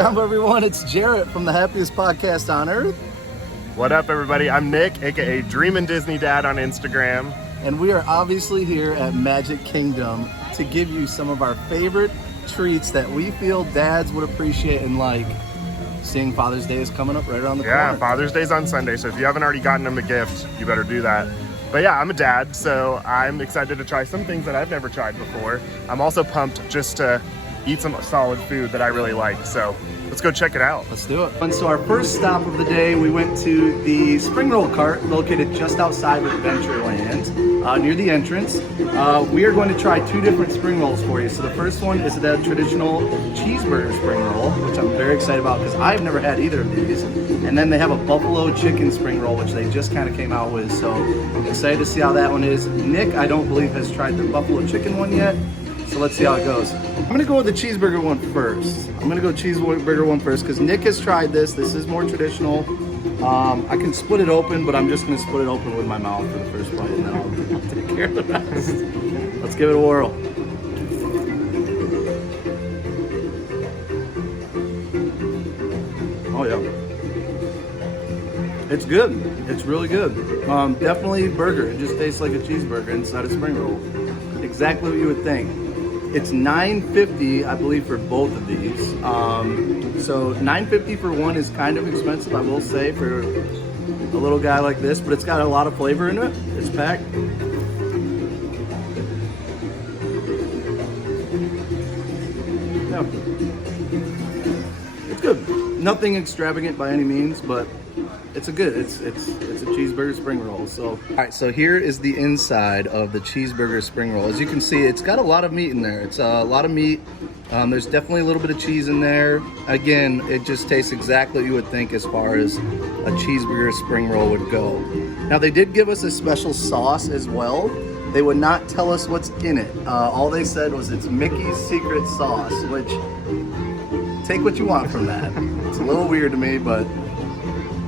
Jumbo, everyone. It's Jarrett from the happiest podcast on earth. What up, everybody? I'm Nick, aka Dreamin' Disney Dad on Instagram. And we are obviously here at Magic Kingdom to give you some of our favorite treats that we feel dads would appreciate and like. Seeing Father's Day is coming up right around the corner. Yeah, Father's Day's on Sunday, so if you haven't already gotten them a gift, you better do that. But yeah, I'm a dad, so I'm excited to try some things that I've never tried before. I'm also pumped just to eat some solid food that I really like, so let's go check it out. Let's do it. And so our first stop of the day, we went to the spring roll cart located just outside of Adventureland, near the entrance. We are going to try two different spring rolls for you. So the first one is the traditional cheeseburger spring roll, which I'm very excited about because I've never had either of these. And then they have a buffalo chicken spring roll, which they just kind of came out with. So I'm excited to see how that one is. Nick, I don't believe, has tried the buffalo chicken one yet. So let's see how it goes. I'm gonna go with the cheeseburger one first. Because Nick has tried this. This is more traditional. I can split it open, but I'm just gonna split it open with my mouth for the first bite, and then I'll take care of the rest. Let's give it a whirl. Oh yeah. It's good. It's really good. Definitely burger. It just tastes like a cheeseburger inside a spring roll. Exactly what you would think. It's $9.50, I believe, for both of these. So $9.50 for one is kind of expensive, I will say, for a little guy like this, but it's got a lot of flavor in it. It's packed. Yeah. It's good. Nothing extravagant by any means, but it's a cheeseburger spring roll. So, all right, so here is the inside of the cheeseburger spring roll. As you can see, it's got a lot of meat in there. It's a lot of meat. There's definitely a little bit of cheese in there. Again, it just tastes exactly what you would think as far as a cheeseburger spring roll would go. Now, they did give us a special sauce as well. They would not tell us what's in it. All they said was it's Mickey's secret sauce, which, take what you want from that. It's a little weird to me, but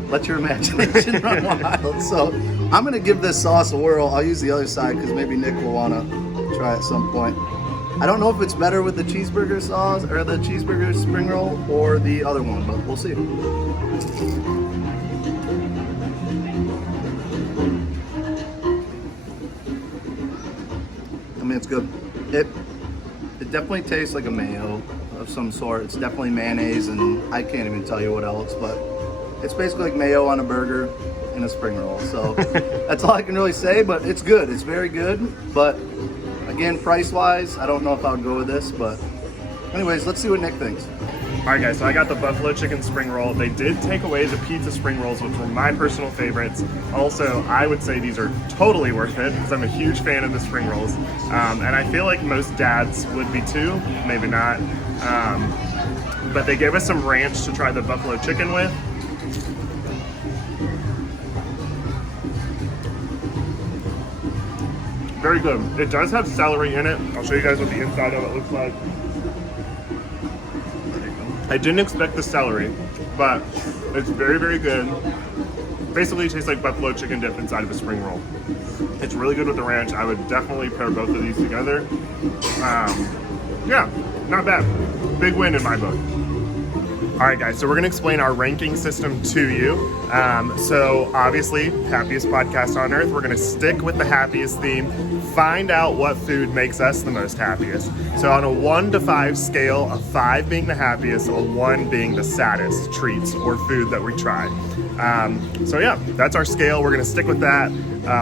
let your imagination run wild. So I'm gonna give this sauce a whirl. I'll use the other side because maybe Nick will wanna try at some point. I don't know if it's better with the cheeseburger sauce or the cheeseburger spring roll or the other one, but we'll see. I mean, it's good. It definitely tastes like a mayo of some sort. It's definitely mayonnaise, and I can't even tell you what else, but it's basically like mayo on a burger in a spring roll. So that's all I can really say, but it's good. It's very good. But again, price-wise, I don't know if I would go with this, but anyways, let's see what Nick thinks. All right, guys, so I got the buffalo chicken spring roll. They did take away the pizza spring rolls, which were my personal favorites. Also, I would say these are totally worth it because I'm a huge fan of the spring rolls. And I feel like most dads would be too, maybe not. But they gave us some ranch to try the buffalo chicken with. Very good. It does have celery in it. I'll show you guys what the inside of it looks like. I didn't expect the celery, but it's very, very good. Basically, it tastes like buffalo chicken dip inside of a spring roll. It's really good with the ranch. I would definitely pair both of these together. Yeah, not bad. Big win in my book. All right, guys, so we're gonna explain our ranking system to you. So obviously, happiest podcast on earth. We're gonna stick with the happiest theme, find out what food makes us the most happiest. So on a 1 to 5 scale, a 5 being the happiest, a 1 being the saddest treats or food that we try. So yeah, that's our scale. We're gonna stick with that.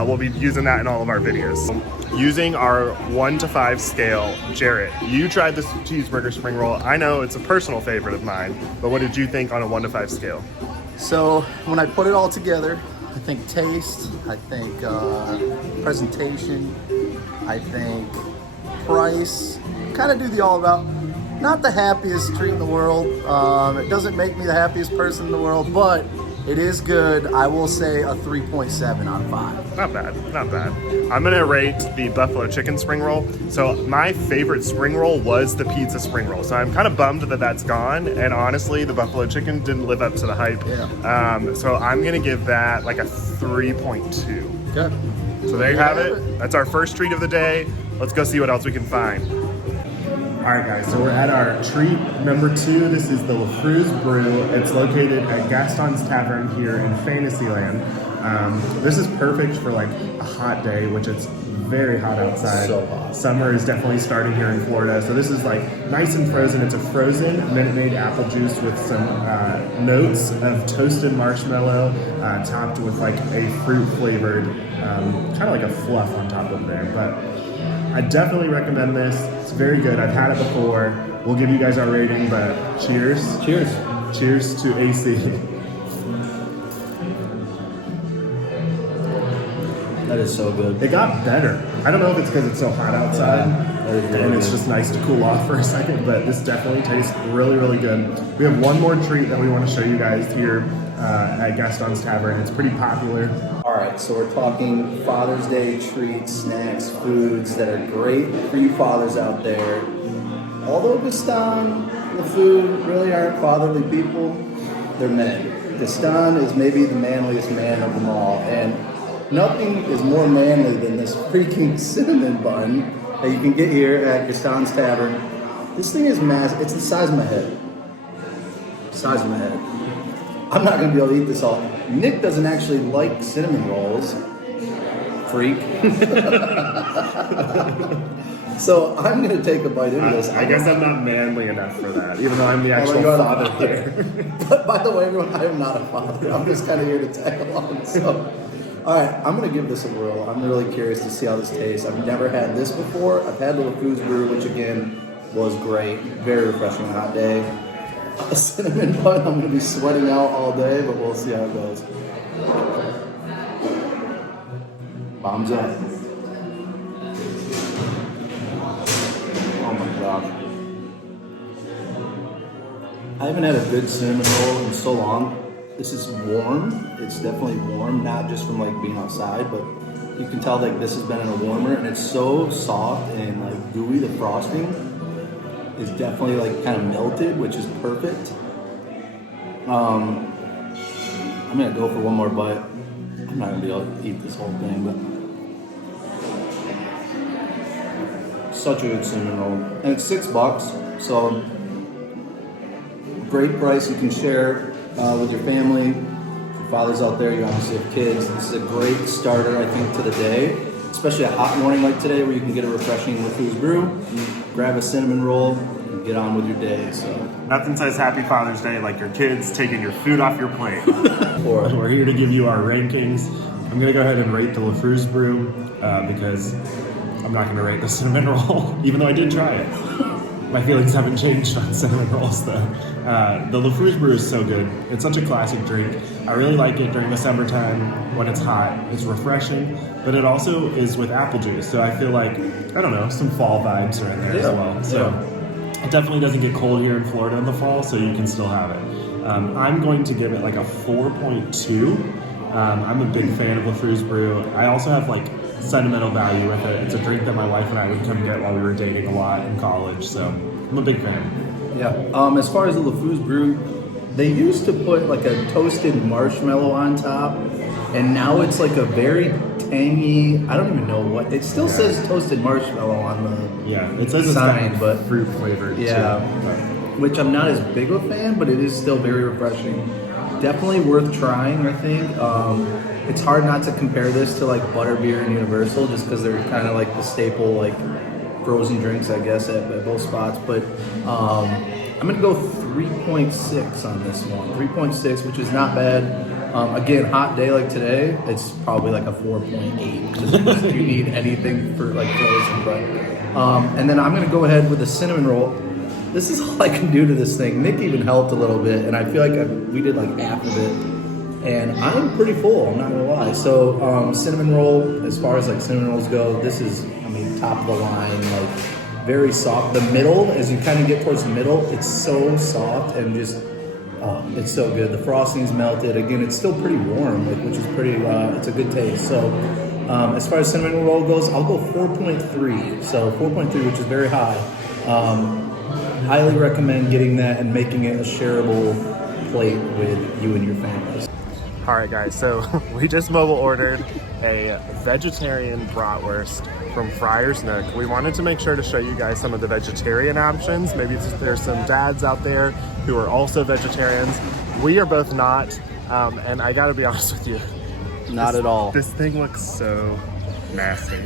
We'll be using that in all of our videos. Using our 1 to 5 scale, Jarrett, you tried this cheeseburger spring roll. I know it's a personal favorite of mine, but what did you think on a 1 to 5 scale? So when I put it all together, I think taste, I think presentation, I think price, kind of do the all about. Not the happiest treat in the world. It doesn't make me the happiest person in the world, but it is good. I will say a 3.7 out of 5. Not bad, not bad. I'm gonna rate the buffalo chicken spring roll. So my favorite spring roll was the pizza spring roll. So I'm kind of bummed that that's gone. And honestly, the buffalo chicken didn't live up to the hype. Yeah. So I'm gonna give that like a 3.2. Good. So there you have it. That's our first treat of the day. Let's go see what else we can find. All right, guys, so we're at our treat number 2. This is the LaFrue's Brew. It's located at Gaston's Tavern here in Fantasyland. This is perfect for like a hot day, which it's very hot outside. So hot. Summer is definitely starting here in Florida. So this is like nice and frozen. It's a frozen Minute Maid apple juice with some notes of toasted marshmallow topped with like a fruit flavored, kind of like a fluff on top of there. But I definitely recommend this. It's very good. I've had it before. We'll give you guys our rating, but cheers. Cheers. Cheers to AC. That is so good. It got better. I don't know if it's because it's so hot outside and it's good. just nice to cool off for a second, but this definitely tastes really, really good. We have one more treat that we want to show you guys here at Gaston's Tavern. It's pretty popular. All right, so we're talking Father's Day treats, snacks, foods that are great for you fathers out there. Although Gaston, the food really aren't fatherly people, they're men. Gaston is maybe the manliest man of them all, and nothing is more manly than this freaking cinnamon bun that you can get here at Gaston's Tavern. This thing is massive. It's the size of my head. Size of my head. I'm not going to be able to eat this all. Nick doesn't actually like cinnamon rolls. Freak. So I'm going to take a bite into this. I guess I'm not manly enough for that, even though I'm the actual father here. But by the way, everyone, I am not a father. I'm just kind of here to tag along. So, all right, I'm going to give this a whirl. I'm really curious to see how this tastes. I've never had this before. I've had the LaFrue's Brew, which again was great. Very refreshing on a hot day. A cinnamon bun, I'm going to be sweating out all day, but we'll see how it goes. Bombs up. Oh my gosh. I haven't had a good cinnamon roll in so long. This is warm. It's definitely warm, not just from like being outside, but you can tell like this has been in a warmer, and it's so soft and like gooey. The frosting is definitely like kind of melted, which is perfect. I'm gonna go for one more bite. I'm not gonna be able to eat this whole thing, but such a good cinnamon roll, and it's $6, so great price. You can share with your family. Your fathers out there, you obviously have kids. This is a great starter, I think, to the day, especially a hot morning like today, where you can get a refreshing LaFrue's Brew, grab a cinnamon roll, and get on with your day. So Nothing says Happy Father's Day like your kids taking your food off your plate. or We're here to give you our rankings. I'm going to go ahead and rate the LaFrue's Brew because I'm not going to rate the cinnamon roll, even though I did try it. My feelings haven't changed on cinnamon rolls, though. The LaFrue's Brew is so good. It's such a classic drink. I really like it during the summertime when it's hot. It's refreshing, but it also is with apple juice. So I feel like, I don't know, some fall vibes are in there as well. So it definitely doesn't get cold here in Florida in the fall, so you can still have it. I'm going to give it like a 4.2. I'm a big fan of LaFrue's Brew. I also have like sentimental value with it. It's a drink that my wife and I would come get while we were dating a lot in college, so I'm a big fan. yeah. As far as the LaFrue's Brew, they used to put like a toasted marshmallow on top, and now it's like a very tangy, I don't even know what, it still says toasted marshmallow on the It says sign, it's but fruit flavored too. which I'm not as big of a fan, but it is still very refreshing. Definitely worth trying, I think. It's hard not to compare this to like butterbeer and Universal, just because they're kind of like the staple like frozen drinks, I guess, at both spots. But I'm gonna go 3.6 on this one. 3.6, which is not bad. Again, hot day like today, it's probably like a 4.8. Just if you need anything for like frozen, but and then I'm gonna go ahead with a cinnamon roll. This is all I can do to this thing. Nick even helped a little bit, and I feel like we did like half of it. And I'm pretty full, I'm not gonna lie. So cinnamon roll, as far as like cinnamon rolls go, this is, I mean, top of the line, like very soft. The middle, as you kind of get towards the middle, it's so soft and just, it's so good. The frosting's melted. Again, it's still pretty warm, like, which is pretty, it's a good taste. So as far as cinnamon roll goes, I'll go 4.3. So 4.3, which is very high. Highly recommend getting that and making it a shareable plate with you and your families. All right, guys, so we just mobile ordered a vegetarian bratwurst from Friar's Nook, we wanted to make sure to show you guys some of the vegetarian options. Maybe there's some dads out there who are also vegetarians. We are both not, and I gotta be honest with you. Not at all. This thing looks so nasty.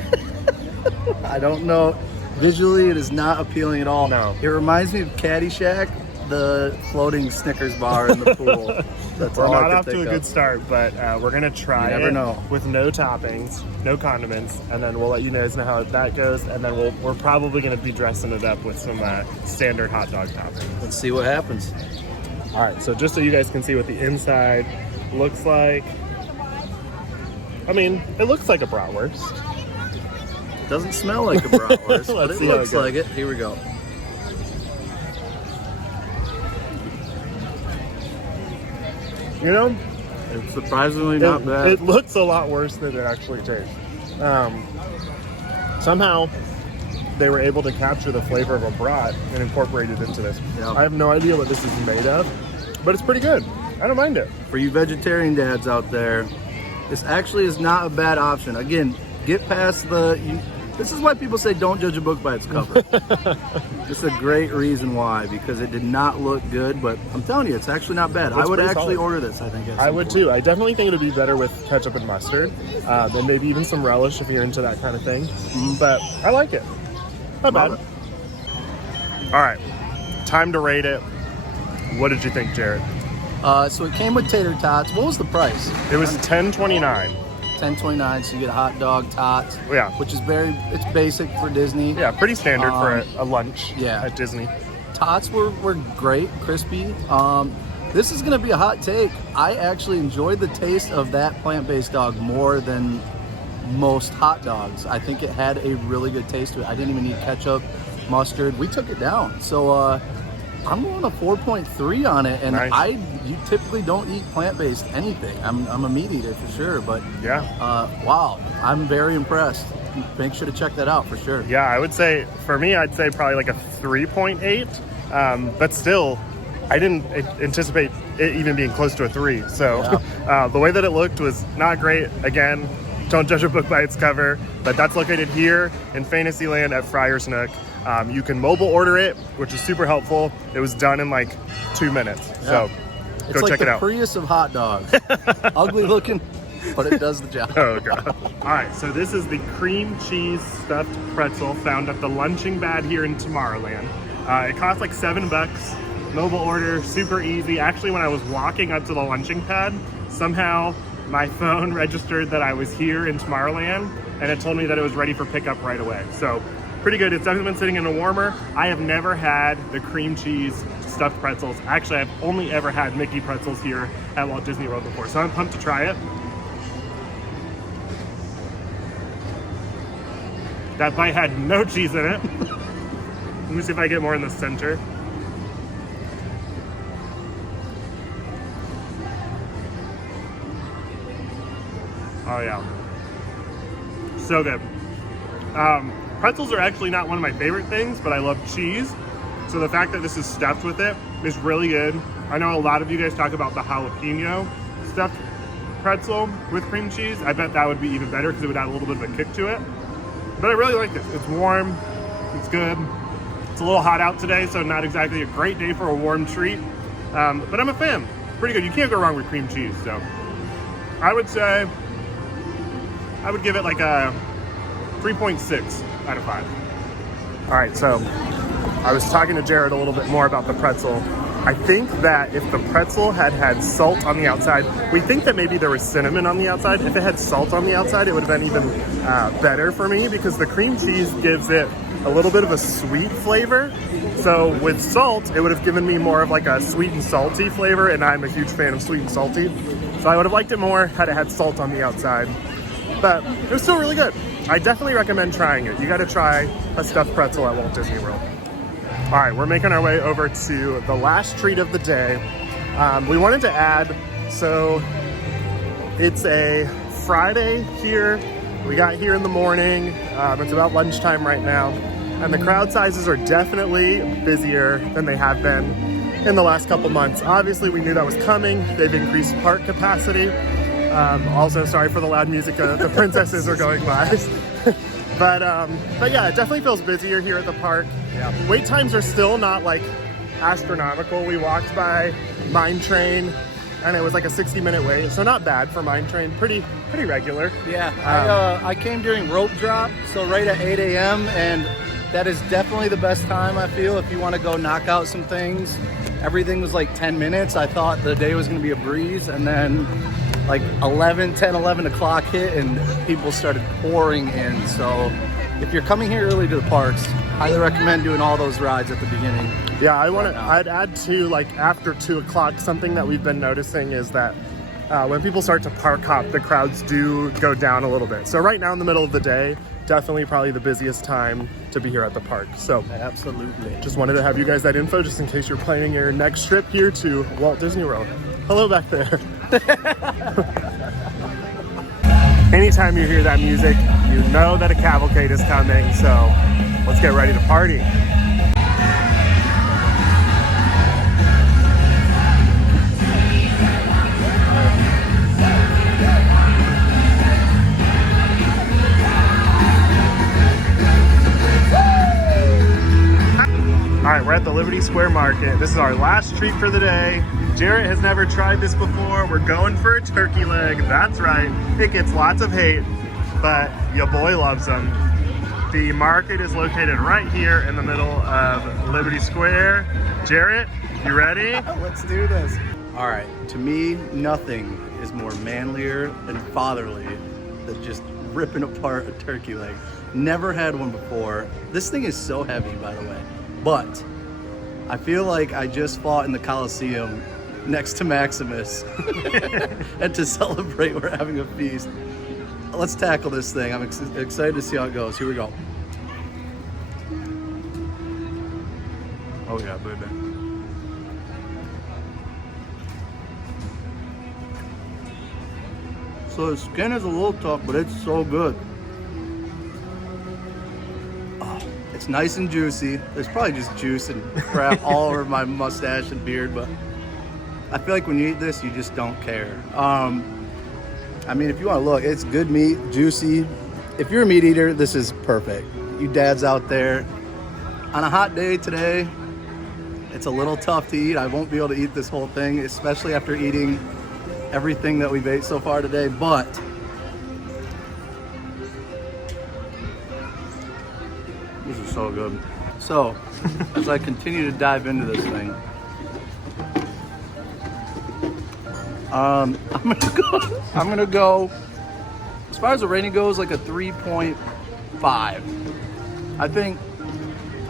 I don't know. Visually, it is not appealing at all. No. It reminds me of Caddyshack, the floating Snickers bar in the pool. That's We're all not I off can to a think good of. start, but we're gonna try You never it know. with no toppings, no condiments, and then we'll let you guys know how that goes. And then we're probably gonna be dressing it up with some standard hot dog toppings. Let's see what happens. All right, so just so you guys can see what the inside looks like. I mean, it looks like a bratwurst. It doesn't smell like a bratwurst, but Let's it see how it looks goes. like it. Here we go. You know, It's surprisingly not bad. it looks a lot worse than it actually tastes. Somehow, they were able to capture the flavor of a brat and incorporate it into this. Yeah. I have no idea what this is made of, but it's pretty good. I don't mind it. For you vegetarian dads out there, this actually is not a bad option. Again, get past this is why people say don't judge a book by its cover. This is a great reason why, because it did not look good, but I'm telling you, it's actually not bad. I It's would pretty actually solid. order this, I think. I would too. I definitely think it would be better with ketchup and mustard, and maybe even some relish if you're into that kind of thing. But I like it. Not bad. Love All right, time to rate it. What did you think, Jared? So it came with tater tots. What was the price? It was $10.29. $10.29, so you get a hot dog, tots. Yeah. Which is it's basic for Disney. Yeah, pretty standard for a lunch yeah. at Disney. Tots were great, crispy. This is gonna be a hot take. I actually enjoyed the taste of that plant-based dog more than most hot dogs. I think it had a really good taste to it. I didn't even need ketchup, mustard. We took it down. So I'm going a 4.3 on it, and Nice. you typically don't eat plant-based anything. I'm a meat eater for sure, but Yeah. wow, I'm very impressed. Make sure to check that out for sure. Yeah, I would say, for me, I'd say probably like a 3.8. But still, I didn't anticipate it even being close to a 3. So the way that it looked was not great. Again, don't judge a book by its cover, but that's located here in Fantasyland at Friar's Nook. You can mobile order it, which is super helpful. It was done in like 2 minutes. So It's go like check the it out. Prius of hot dogs. Ugly looking, but it does the job. Oh god. All right, so this is the cream cheese stuffed pretzel found at the Lunching Bad here in Tomorrowland. It costs like $7. Mobile order, super easy. Actually, when I was walking up to the lunching pad, somehow my phone registered that I was here in Tomorrowland, and it told me that it was ready for pickup right away. So pretty good. It's definitely been sitting in a warmer. I have never had the cream cheese stuffed pretzels. Actually, I've only ever had Mickey pretzels here at Walt Disney World before, so I'm pumped to try it. That bite had no cheese in it. Let me see if I get more in the center. Oh yeah, so good. Pretzels are actually not one of my favorite things, but I love cheese. So the fact that this is stuffed with it is really good. I know a lot of you guys talk about the jalapeno stuffed pretzel with cream cheese. I bet that would be even better because it would add a little bit of a kick to it. But I really like this. It's warm, it's good. It's a little hot out today, so not exactly a great day for a warm treat. But I'm a fan. Pretty good. You can't go wrong with cream cheese. So I would say, I would give it like a 3.6 out of 5. All right, so I was talking to Jared a little bit more about the pretzel. I think that if the pretzel had salt on the outside, we think that maybe there was cinnamon on the outside. If it had salt on the outside, it would have been even better for me because the cream cheese gives it a little bit of a sweet flavor. So with salt, it would have given me more of like a sweet and salty flavor, and I'm a huge fan of sweet and salty. So I would have liked it more had it had salt on the outside. But it was still really good. I definitely recommend trying it. You got to try a stuffed pretzel at Walt Disney World. All right, we're making our way over to the last treat of the day. We wanted to add, so it's a Friday here. We got here in the morning. It's about lunchtime right now. And the crowd sizes are definitely busier than they have been in the last couple months. Obviously, we knew that was coming. They've increased park capacity. Also, sorry for the loud music. The princesses are going by. But yeah, it definitely feels busier here at the park. Yeah. Wait times are still not like astronomical. We walked by Mine Train and it was like a 60-minute wait, so not bad for Mine Train. Pretty regular. Yeah, I came during rope drop, so right at 8 a.m. and that is definitely the best time, I feel, if you want to go knock out some things. Everything was like 10 minutes. I thought the day was going to be a breeze, and then like 11 o'clock hit and people started pouring in. So if you're coming here early to the parks, highly recommend doing all those rides at the beginning. Yeah, I'd add to, like, after 2 o'clock, something that we've been noticing is that when people start to park hop, the crowds do go down a little bit. So right now in the middle of the day, definitely probably the busiest time to be here at the park. So Absolutely. just wanted to have you guys that info just in case you're planning your next trip here to Walt Disney World. Hello back there. Anytime you hear that music, you know that a cavalcade is coming. So let's get ready to party. All right, we're at the Liberty Square Market. This is our last treat for the day. Jarrett has never tried this before. We're going for a turkey leg. That's right. It gets lots of hate, but your boy loves them. The market is located right here in the middle of Liberty Square. Jarrett, you ready? Let's do this. All right, to me, nothing is more manlier and fatherly than just ripping apart a turkey leg. Never had one before. This thing is so heavy, by the way. But I feel like I just fought in the Coliseum next to Maximus. And to celebrate, we're having a feast. Let's tackle this thing. I'm excited to see how it goes. Here we go. Oh yeah, baby. So the skin is a little tough, but it's so good. It's nice and juicy. There's probably just juice and crap all over my mustache and beard, but I feel like when you eat this, you just don't care. I mean, if you want to look, it's good meat, juicy. If you're a meat eater, this is perfect. You dads out there, on a hot day today, it's a little tough to eat. I won't be able to eat this whole thing, especially after eating everything that we've ate so far today, but this is so good. So, as I continue to dive into this thing, I'm gonna go, as far as the rating goes, like a 3.5. I think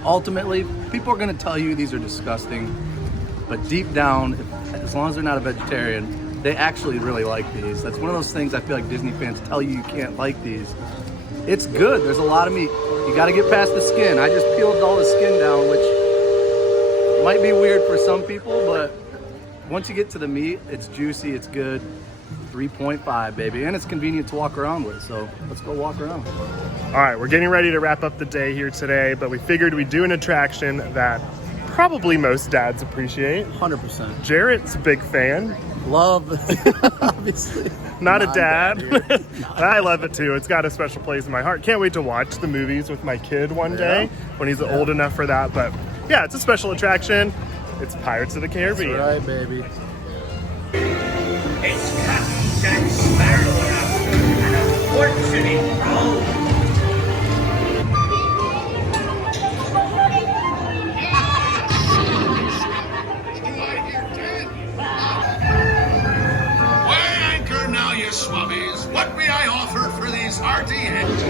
ultimately people are gonna tell you these are disgusting, but deep down, as long as they're not a vegetarian, they actually really like these. That's one of those things I feel like Disney fans tell you can't like these. It's good. There's a lot of meat. You got to get past the skin. I just peeled all the skin down, which might be weird for some people, but once you get to the meat, it's juicy, it's good. 3.5, baby. And it's convenient to walk around with, so let's go walk around. All right, we're getting ready to wrap up the day here today, but we figured we'd do an attraction that probably most dads appreciate. 100%. Jarrett's a big fan. Love, obviously. Not a dad. I love it too. It's got a special place in my heart. Can't wait to watch the movies with my kid one day when he's old enough for that. But yeah, it's a special attraction. It's Pirates of the Caribbean. That's right, baby. It's Captain Jack Sparrow and a fortune in gold. Weigh anchor now, you swabbies. What may I offer for these hearty heads?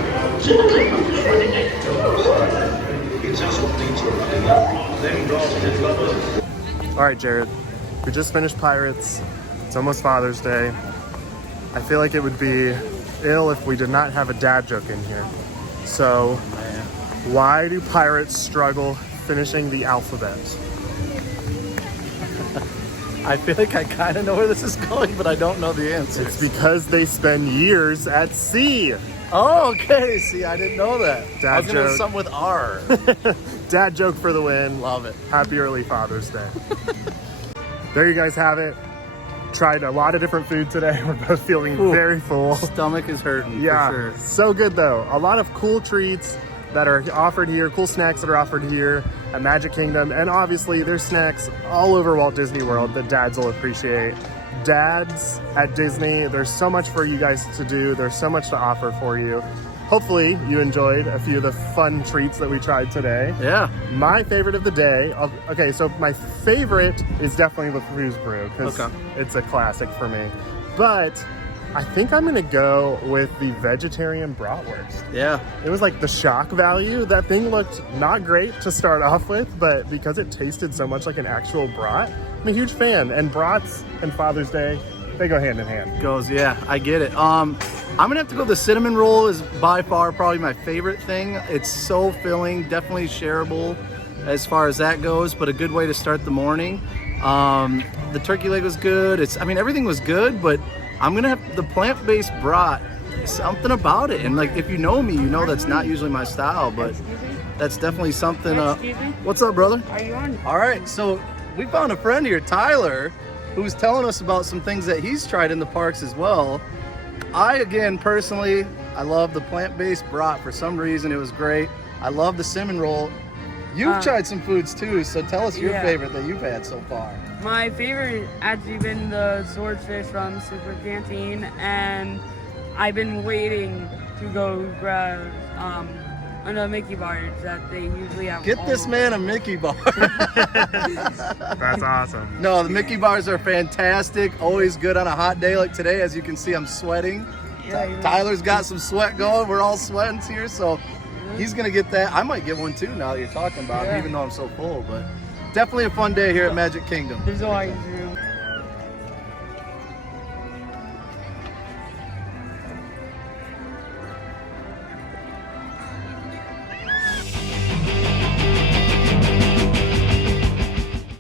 All right, Jared. We just finished Pirates. It's almost Father's Day. I feel like it would be ill if we did not have a dad joke in here. So, why do pirates struggle finishing the alphabet? I feel like I kind of know where this is going, but I don't know the answer. It's because they spend years at sea. Oh, okay. See, I didn't know that. Dad I was going to joke. something with R. Dad joke for the win. Love it. Happy early Father's Day. There you guys have it. tried a lot of different food today. We're both feeling very full. Stomach is hurting, Yeah, for sure. so good though. A lot of cool treats that are offered here, cool snacks that are offered here at Magic Kingdom. And obviously there's snacks all over Walt Disney World that dads will appreciate. Dads at Disney, there's so much for you guys to do. There's so much to offer for you. Hopefully you enjoyed a few of the fun treats that we tried today. Yeah. My favorite of the day, okay, so my favorite is definitely the Fuse Brew because it's a classic for me. But I think I'm gonna go with the vegetarian bratwurst. Yeah. It was like the shock value. That thing looked not great to start off with, but because it tasted so much like an actual brat, I'm a huge fan. And brats and Father's Day, they go hand in hand. Goes, yeah, I get it. I'm gonna have to go. The cinnamon roll is by far probably my favorite thing. It's so filling, definitely shareable as far as that goes, but a good way to start the morning. The turkey leg was good. I mean, everything was good, but I'm gonna have the plant-based brat. Something about it, and like if you know me, you know that's not usually my style, but that's definitely something. What's up, brother? Are you on? All right, so we found a friend here, Tyler, who's telling us about some things that he's tried in the parks as well. Again, personally, I love the plant-based brat. For some reason, it was great. I love the cinnamon roll. You've tried some foods too, so tell us your favorite that you've had so far. My favorite actually been the swordfish from Super Canteen, and I've been waiting to go grab the Mickey bars that they usually have. Get this man a Mickey bar. That's awesome. No, the Mickey bars are fantastic. Always good on a hot day like today. As you can see, I'm sweating. Yeah, Tyler's got some sweat going. We're all sweating here, so he's gonna get that. I might get one too now that you're talking about it, even though I'm so full. But definitely a fun day here at Magic Kingdom. There's always room.